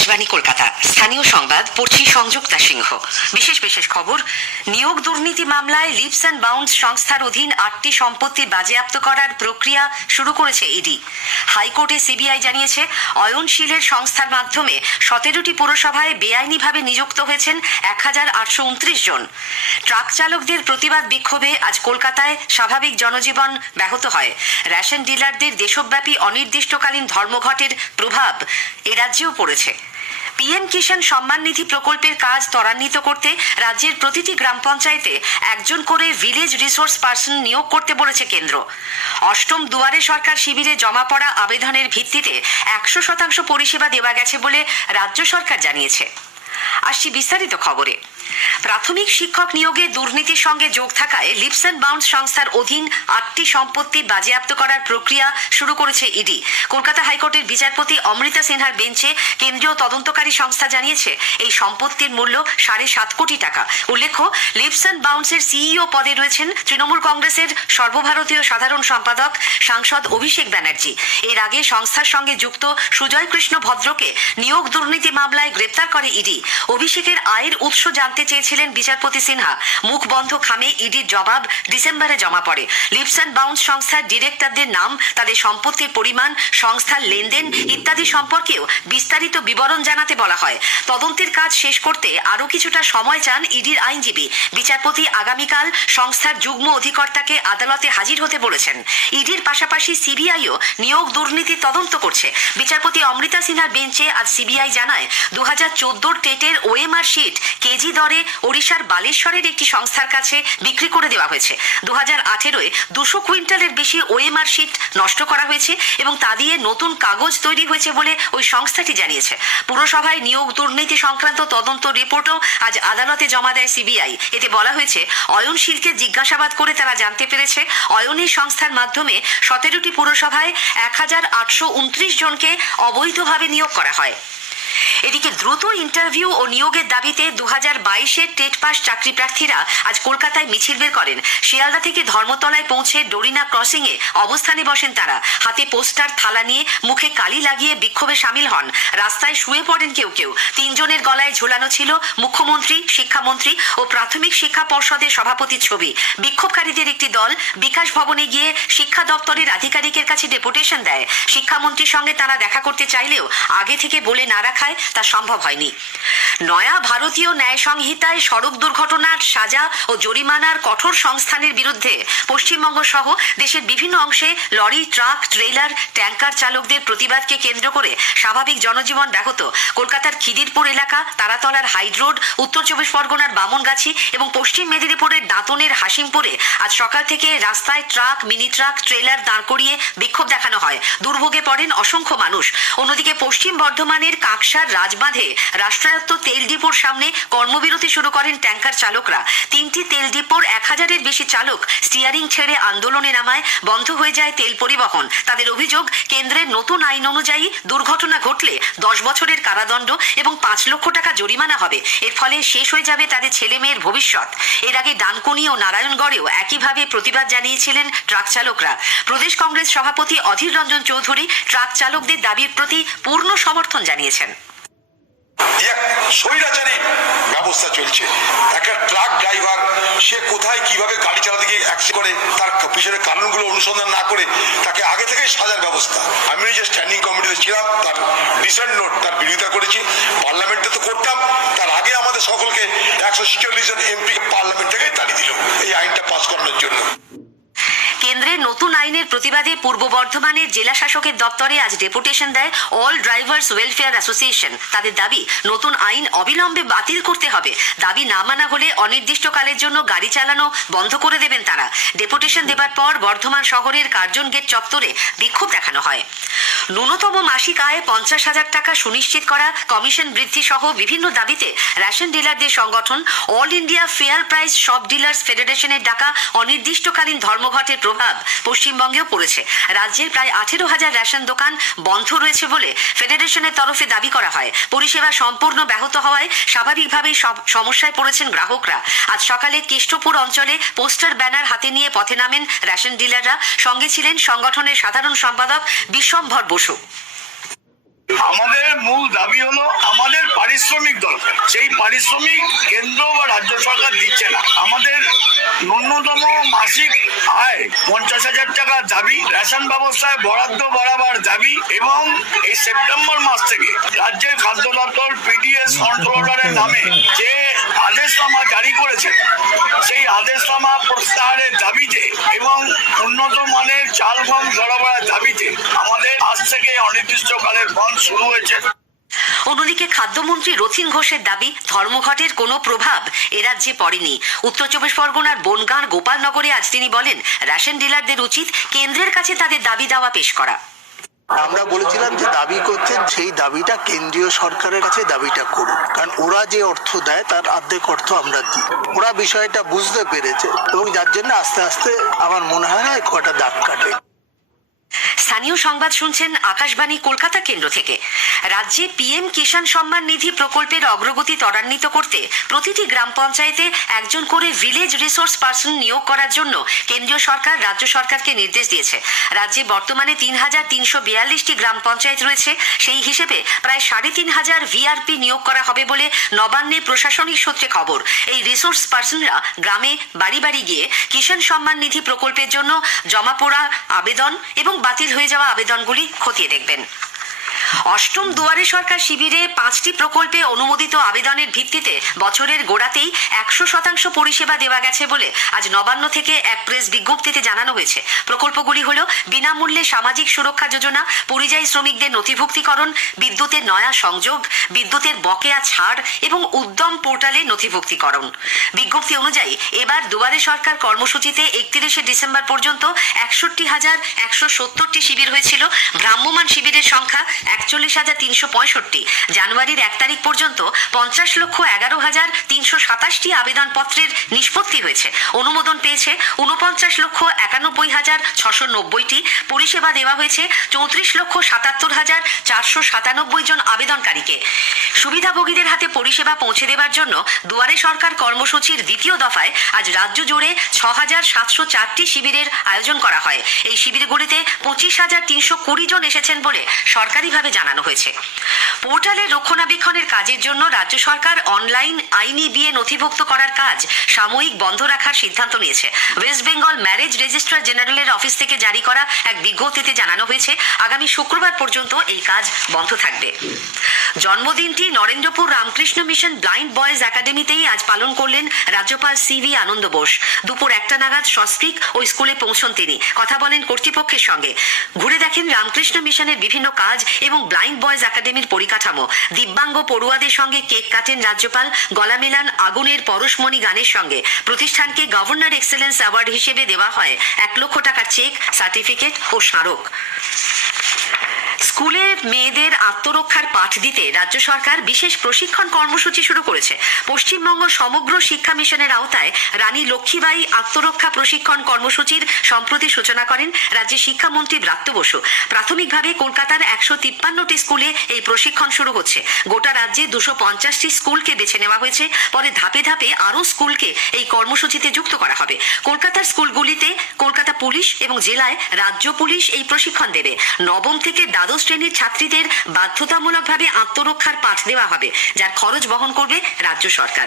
আকাশবাণী কলকাতা স্থানীয় সংবাদ পড়ছি সংযুক্তা সিংহ। বিশেষ খবর। নিয়োগ দুর্নীতি মামলায় লিপস অ্যান্ড বাউন্ডস সংস্থার অধীন 8টি সম্পত্তি বাজেয়াপ্ত করার প্রক্রিয়া শুরু করেছে ইডি। হাইকোর্টে সিবিআই জানিয়েছে অয়নশীলের সংস্থার মাধ্যমে 17টি পুরসভায় বেআইনিভাবে নিযুক্ত হয়েছেন 1829 জন। ট্রাক চালকদের প্রতিবাদ বিক্ষোভে আজ কলকাতায় স্বাভাবিক জনজীবন ব্যাহত হয়। রেশন ডিলারদের দেশব্যাপী অনির্দিষ্টকালীন ধর্মঘটের প্রভাব এ রাজ্যেও পড়েছে। পিএম কিষাণ সম্মান নিধি প্রকল্পের কাজ ত্বরান্বিত করতে রাজ্যের প্রতিটি গ্রাম পঞ্চায়েতে একজন করে ভিলেজ রিসোর্স পার্সন নিয়োগ করতে বলেছে কেন্দ্র। অষ্টম দুয়ারে সরকার শিবিরে জমা পড়া আবেদনের ভিত্তিতে 100% পরিষেবা দেওয়া গেছে বলে রাজ্য সরকার জানিয়েছে। আসছি বিস্তারিত খবরে। প্রাথমিক শিক্ষক নিয়োগে দুর্নীতির সঙ্গে যোগ থাকায় লিপস অ্যান্ড বাউন্ডস সংস্থার অধীন 8টি সম্পত্তি বাজেয়াপ্ত করার প্রক্রিয়া শুরু করেছে ইডি। কলকাতা হাইকোর্টের বিচারপতি অমৃতা সিনহার বেঞ্চে কেন্দ্রীয় তদন্তকারী সংস্থা জানিয়েছে এই সম্পত্তির মূল্য 7.5 কোটি টাকা। উল্লেখ্য, লিপস অ্যান্ড বাউন্ডসের সিইও পদে রয়েছেন তৃণমূল কংগ্রেসের সর্বভারতীয় সাধারণ সম্পাদক সাংসদ অভিষেক ব্যানার্জি। এর আগে সংস্থার সঙ্গে যুক্ত সুজয় কৃষ্ণ ভদ্রকে নিয়োগ দুর্নীতি মামলায় গ্রেপ্তার করে ইডি। অভিষেকের আয়ের উৎস জানতে চেয়েছিলেন বিচারপতি সিনহা। মুখ বন্ধ খামে ইডির জবাব ডিসেম্বরে জমা পড়ে। লিপস অ্যান্ড বাউন্ডস সংস্থার ডিরেক্টরদের নাম, তাদের সম্পত্তির পরিমাণ, সংস্থার লেনদেন ইত্যাদি সম্পর্কেও বিস্তারিত বিবরণ জানাতে বলা হয়। তদন্তের কাজ শেষ করতে আরও কিছুটা সময় চান ইডির আইনজীবী। বিচারপতি আগামীকাল সংস্থার যুগ্ম অধিকর্তাকে আদালতে হাজির হতে বলেছেন। ইডির পাশাপাশি সিবিআইও নিয়োগ দুর্নীতি তদন্ত করছে। বিচারপতি অমৃতা সিনহার বেঞ্চে আজ সিবিআই জানায় 2014 টেটের ওএমআর শিট কেজি দরে ওড়িশার বালেশ্বরের একটি সংস্থার কাছে বিক্রি করে দেওয়া হয়েছে। 2018-এ 200 কুইন্টালের বেশি ওএমআর শিট নষ্ট করা হয়েছে এবং তা দিয়ে নতুন কাগজ তৈরি হয়েছে বলে ওই সংস্থাটি জানিয়েছে। পুরসভায় নিয়োগ দুর্নীতি সংক্রান্ত তদন্ত রিপোর্টও আজ আদালতে জমা দেয় সিবিআই। এতে বলা হয়েছে অয়নশীলকে জিজ্ঞাসাবাদ করে তারা জানতে পেরেছে অয়নের সংস্থার মাধ্যমে 17টি পুরসভায় 1829 জনকে অবৈধভাবে নিয়োগ করা হয়। এদিকে দ্রুত ইন্টারভিউ ও নিয়োগের দাবিতে 2022-এর টেট পাস চাকরি প্রার্থীরা আজ কলকাতায় মিছিল বের করেন। শিয়ালদা থেকে ধর্মতলায় পৌঁছে ডোরিনা ক্রসিংয়ে অবস্থানে বসেন তারা। হাতে পোস্টার, থালা নিয়ে মুখে কালি লাগিয়ে বিক্ষোভে সামিল হন। রাস্তায় শুয়ে পড়েন কেউ। 3 জনের গলায় ঝোলানো ছিল মুখ্যমন্ত্রী, শিক্ষামন্ত্রী ও প্রাথমিক শিক্ষা পর্ষদের সভাপতির ছবি। বিক্ষোভকারীদের একটি দল বিকাশ ভবনে গিয়ে শিক্ষা দপ্তরের আধিকারিকের কাছে ডেপুটেশন দেয়। শিক্ষামন্ত্রীর সঙ্গে তারা দেখা করতে চাইলেও আগে থেকে বলে না রাখায় তা সম্ভব হয়নি। নয়া ভারতীয় ন্যায় সংহিতায় সড়ক দুর্ঘটনার সাজা ও জরিমানার কঠোর সংস্থানের বিরুদ্ধে পশ্চিমবঙ্গ সহ দেশের বিভিন্ন অংশে লরি, ট্রাক, ট্রেলার, ট্যাঙ্কার চালকদের প্রতিবাদকে কেন্দ্র করে স্বাভাবিক জনজীবন ব্যাহত। কলকাতার খিদিরপুর এলাকা, তারাতলার হাইড রোড, উত্তর 24 পরগনার বামনগাছি এবং পশ্চিম মেদিনীপুরের দাঁতনের হাসিমপুরে আজ সকাল থেকে রাস্তায় ট্রাক, মিনি ট্রাক, ট্রেলার দাঁড় করিয়ে বিক্ষোভ দেখানো হয়। দুর্ভোগে পড়েন অসংখ্য মানুষ। অন্যদিকে পশ্চিম বর্ধমানের কাকসার রাজবাঁধে রাষ্ট্রায়ত্ত তেল ডিপোর সামনে কর্মবিরতি শুরু করেন ট্যাঙ্কার চালকরা। 3টি তেল ডিপোর 1000-এর বেশি চালক স্টিয়ারিং ছেড়ে আন্দোলনে নামায় বন্ধ হয়ে যায় তেল পরিবহন। তাদের অভিযোগ, কেন্দ্রের নতুন আইন অনুযায়ী দুর্ঘটনা ঘটলে 10 বছরের কারাদণ্ড এবং 5 লক্ষ টাকা জরিমানা হবে। এর ফলে শেষ হয়ে যাবে তাদের ছেলে মেয়ের ভবিষ্যৎ। এর আগে ডানকুনি ও নারায়ণগড়েও একইভাবে প্রতিবাদ জানিয়েছিলেন ট্রাক চালকরা। প্রদেশ কংগ্রেস সভাপতি অধীর রঞ্জন চৌধুরী ট্রাক চালকদের দাবির প্রতি পূর্ণ সমর্থন জানিয়েছেন। স্বৈরাচারী ব্যবস্থা চলছে। একটা ট্রাক ড্রাইভার সে কোথায় কিভাবে গাড়ি চালাতে গিয়ে অ্যাক্সিডেন্ট করে তার পিছনে কারণগুলো অনুসন্ধান না করে তাকে আগে থেকেই সাজার ব্যবস্থা। আমি যে স্ট্যান্ডিং কমিটিতে ছিলাম তার ডিসেন্ট নোট, তার বিরোধিতা করেছি। পার্লামেন্টে তো করতাম, তার আগে আমাদের সকলকে 146 জন এমপি পার্লামেন্ট থেকেই তাড়িয়ে দিল এই আইনটা পাস করানোর জন্য। কেন্দ্রের নতুন আইনের প্রতিবাদে পূর্ব বর্ধমানের জেলা শাসকের দপ্তরে আজ ডেপুটেশন দেয় অল ড্রাইভার্স ওয়েলফেয়ার অ্যাসোসিয়েশন। তাদের দাবি, নতুন আইন অবিলম্বে বাতিল করতে হবে। দাবি না মানা হলে অনির্দিষ্টকালের জন্য গাড়ি চালানো বন্ধ করে দেবেন তারা। ডেপুটেশন দেবার পর বর্ধমান শহরের কার্জন গেট চত্বরে বিক্ষোভ দেখানো হয়। ন্যূনতম মাসিক আয় 50,000 টাকা সুনিশ্চিত করা, কমিশন বৃদ্ধি সহ বিভিন্ন দাবিতে রেশন ডিলারদের সংগঠন all India fair price shop dealers ফেডারেশনের ডাকা অনির্দিষ্টকালীন ধর্মঘটের প্রভাব পশ্চিমবঙ্গেও পড়েছে। রাজ্যের প্রায় 18,000 রেশন দোকান বন্ধ রয়েছে বলে ফেডারেশনের তরফে দাবি করা হয়। পরিষেবা সম্পূর্ণ ব্যাহত হওয়ায় স্বাভাবিকভাবেই সব সমস্যায় পড়েছেন গ্রাহকরা। আজ সকালে কেষ্টপুর অঞ্চলে পোস্টার, ব্যানার হাতে নিয়ে পথে নামেন রেশন ডিলাররা। সঙ্গে ছিলেন সংগঠনের সাধারণ সম্পাদক বিশ্বম্ভর বসু। আমাদের মূল দাবি হলো আমাদের পারিশ্রমিক দরকার। সেই পারিশ্রমিক কেন্দ্র বা রাজ্য সরকার দিচ্ছে না। আমাদের ন্যূনতম মাসিক আয় 50,000 টাকা দাবি, রেশন ব্যবস্থায় বরাদ্দ বাড়াবার দাবি এবং এই সেপ্টেম্বর মাস থেকে রাজ্যের খাদ্য দপ্তর পিডিএস কন্ট্রোলারের নামে যে আদেশনামা জারি করেছে সেই আদেশনামা প্রত্যাহারের দাবিতে এবং উন্নত মানের চাল গম সরবরাহের দাবিতে আমাদের আজ থেকে অনির্দিষ্টকালের বন্ধ শুরু হয়েছে। অন্যদিকে খাদ্যমন্ত্রী রথীন ঘোষের দাবি ধর্মঘটের কোনো প্রভাব এ রাজ্যে পড়েনি। উত্তর চব্বিশ পরগনার বনগাঁর গোপালনগরে আজ তিনি বলেন, রেশন ডিলারদের উচিত কেন্দ্রের কাছে তাদের দাবি দাওয়া পেশ করা। আমরা বলেছিলাম যে দাবি করছেন সেই দাবিটা কেন্দ্রীয় সরকারের কাছে দাবিটা করুন, কারণ ওরা যে অর্থ দেয় তার অর্ধেক অর্থ আমরা দিই। ওরা বিষয়টা বুঝতে পেরেছে এবং যার জন্য আস্তে আস্তে আমার মনে হয় না কয়টা দাগ কাটে। স্থানীয় সংবাদ শুনছেন আকাশবাণী কলকাতা কেন্দ্র থেকে। রাজ্যে পিএম কিষাণ সম্মান নিধি প্রকল্পের অগ্রগতি ত্বরান্বিত করতে প্রতিটি গ্রাম পঞ্চায়েতে একজন করে ভিলেজ রিসোর্স পার্সন নিয়োগ করার জন্য কেন্দ্রীয় সরকার রাজ্য সরকারকে নির্দেশ দিয়েছে। রাজ্যে বর্তমানে 3,342টি গ্রাম পঞ্চায়েত রয়েছে। সেই হিসেবে প্রায় 3,500 ভিআরপি নিয়োগ করা হবে বলে নবান্নের প্রশাসনিক সূত্রে খবর। এই রিসোর্স পার্সনরা গ্রামে বাড়ি বাড়ি গিয়ে কিষাণ সম্মান নিধি প্রকল্পের জন্য জমা পড়া আবেদন এবং বাতিল হয়ে যাওয়া আবেদনগুলি খতিয়ে দেখবেন। অষ্টম দুয়ারে সরকার শিবিরে 5টি প্রকল্পে অনুমোদিত আবেদনের ভিত্তিতে বছরের গোড়াতেই 100% পরিষেবা দেওয়া গেছে বলে আজ নবান্ন থেকে এক প্রেস বিজ্ঞপ্তিতে জানানো হয়েছে। প্রকল্পগুলি হল বিনামূল্যে সামাজিক সুরক্ষা যোজনা, পরিযায়ী শ্রমিকদের নথিভুক্তিকরণ, বিদ্যুতের নয়া সংযোগ, বিদ্যুতের বকেয়া ছাড় এবং উদ্যম পোর্টালে নথিভুক্তিকরণ। বিজ্ঞপ্তি অনুযায়ী এবার দুয়ারে সরকার কর্মসূচিতে 31শে ডিসেম্বর পর্যন্ত 61,170টি শিবির হয়েছিল। ভ্রাম্যমাণ শিবিরের সংখ্যা 41,365। জানুয়ারির 1 তারিখ পর্যন্ত 50,11,327টি আবেদনপত্রের নিষ্পত্তি হয়েছে। অনুমোদন পেয়েছে 49,91,690টি। পরিষেবা দেওয়া হয়েছে 34,77,497 জন আবেদনকারীকে। সুবিধাভোগীদের হাতে পরিষেবা পৌঁছে দেওয়ার জন্য দুয়ারে সরকার কর্মসূচির দ্বিতীয় দফায় আজ রাজ্য জুড়ে 6,704টি শিবিরের আয়োজন করা হয়। এই শিবিরগুলিতে 25,320 জন এসেছেন বলে সরকারিভাবে জানানো হয়েছে। পোর্টালের রক্ষণাবেক্ষণের কাজের জন্য রাজ্য সরকার অনলাইন আইনি বিয়ে নথিভুক্ত করার কাজ সাময়িক বন্ধ রাখার সিদ্ধান্ত নিয়েছে। ওয়েস্ট বেঙ্গল ম্যারেজ রেজিস্ট্রার জেনারেলের অফিস থেকে জারি করা এক বিজ্ঞপ্তিতে জানানো হয়েছে আগামী শুক্রবার পর্যন্ত এই কাজ বন্ধ থাকবে। জন্মদিনটি Narendrapur Ramakrishna mission blind boys একাডেমিতেই আজ পালন করলেন রাজ্যপাল সিভি আনন্দ বোস। দুপুর 1টা নাগাদ সস্ত্রীক ওই স্কুলে পৌঁছন তিনি। কথা বলেন কর্তৃপক্ষের সঙ্গে, ঘুরে দেখেন রামকৃষ্ণ মিশনের বিভিন্ন কাজ এবং ব্লাইন্ড বয়েজ একাডেমির পরিকাঠামো। দিব্যাঙ্গ পড়ুয়াদের সঙ্গে কেক কাটেন রাজ্যপাল, গলা মেলান আগুনের পরশমণি গানের সঙ্গে। প্রতিষ্ঠানকে গভর্নর এক্সেলেন্স অ্যাওয়ার্ড হিসেবে দেওয়া হয় 1 লক্ষ টাকার চেক, সার্টিফিকেট ও স্মারক। স্কুলে মেয়েদের আত্মরক্ষার পাঠ দিতে রাজ্য সরকার বিশেষ প্রশিক্ষণ কর্মসূচি শুরু করেছে। পশ্চিমবঙ্গ সমগ্র শিক্ষা মিশনের আওতায় রানী লক্ষ্মীবাঈ আত্মরক্ষা প্রশিক্ষণ কর্মসূচির সম্প্রতি সূচনা করেন রাজ্যের শিক্ষামন্ত্রী ব্রাত্য বসু। প্রাথমিকভাবে কলকাতার 153টি স্কুলে এই প্রশিক্ষণ শুরু হচ্ছে। গোটা রাজ্যে 250টি স্কুলকে বেছে নেওয়া হয়েছে। পরে ধাপে ধাপে আরও স্কুলকে এই কর্মসূচিতে যুক্ত করা হবে। কলকাতার স্কুলগুলিতে কলকাতা পুলিশ এবং জেলায় রাজ্য পুলিশ এই প্রশিক্ষণ দেবে। নবম থেকে দ্বাদশ শ্রেণীর ছাত্রীদের বাধ্যতামূলকভাবে আত্মরক্ষার পাঠ দেওয়া হবে, যার খরচ বহন করবে রাজ্য সরকার।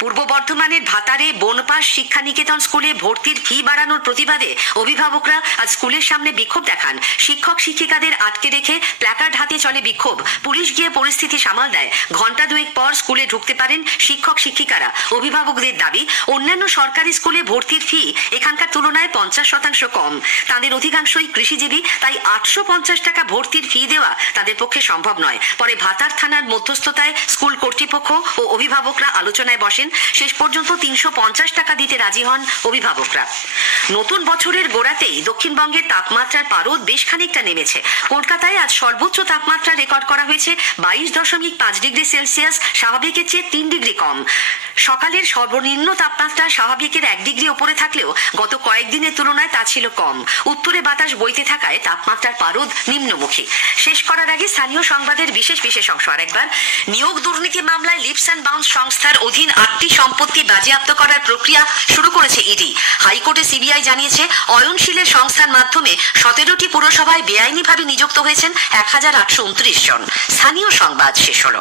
পূর্ব বর্ধমানের ভাতারে বনপাস শিক্ষা নিকেতন স্কুলে ভর্তির ফি বাড়ানোর প্রতিবাদে অভিভাবকরা আজ স্কুলের সামনে বিক্ষোভ দেখান। শিক্ষক শিক্ষিকাদের আটকে রেখে প্ল্যাকার্ড হাতে চলে বিক্ষোভ। পুলিশ গিয়ে পরিস্থিতি সামাল দেয়। ঘণ্টা দুয়েক পর স্কুলে ঢুকতে পারেন শিক্ষক শিক্ষিকারা। অভিভাবকদের দাবি, অন্যান্য সরকারি স্কুলে ভর্তির ফি এখানকার তুলনায় 50% কম। তাদের অধিকাংশই কৃষিজীবী, তাই 850 টাকা ভর্তির ফি দেওয়া তাদের পক্ষে সম্ভব নয়। পরে ভাতার থানার মধ্যস্থতায় স্কুল কর্তৃপক্ষ ও অভিভাবকরা আলোচনায় বসেন। শেষ পর্যন্ত 350 টাকা দিতে রাজি হন অভিভাবকরা। নতুন বছরের গোড়াতেই দক্ষিণবঙ্গের তাপমাত্রার পারদ বেশ খানিকটা নেমেছে। কলকাতায় আজ সর্বোচ্চ তাপমাত্রা রেকর্ড করা হয়েছে 22.5 ডিগ্রি সেলসিয়াস, স্বাভাবিকের চেয়ে 3 ডিগ্রি কম। সকালের সর্বনিম্ন তাপমাত্রা স্বাভাবিকের 1 ডিগ্রি ওপরে থাকলেও গত কয়েকদিনের তুলনায় তা ছিল কম। উত্তরে বাতাস বইতে থাকায় তাপমাত্রার পারদ নিম্নমুখী। শেষ করার আগে স্থানীয় সংবাদের বিশেষ বিশেষ অংশ আরেকবার। নিয়োগ দুর্নীতি মামলায় লিপস অ্যান্ড বাউন্স সংস্থার অধীন 8টি সম্পত্তি বাজেয়াপ্ত করার প্রক্রিয়া শুরু করেছে ইডি। হাইকোর্টে সিবিআই জানিয়েছে অয়নশীলের সংস্থার মাধ্যমে 17টি পুরসভায় বেআইনিভাবে নিযুক্ত হয়েছেন 1829 জন। স্থানীয় সংবাদ শেষ হলো।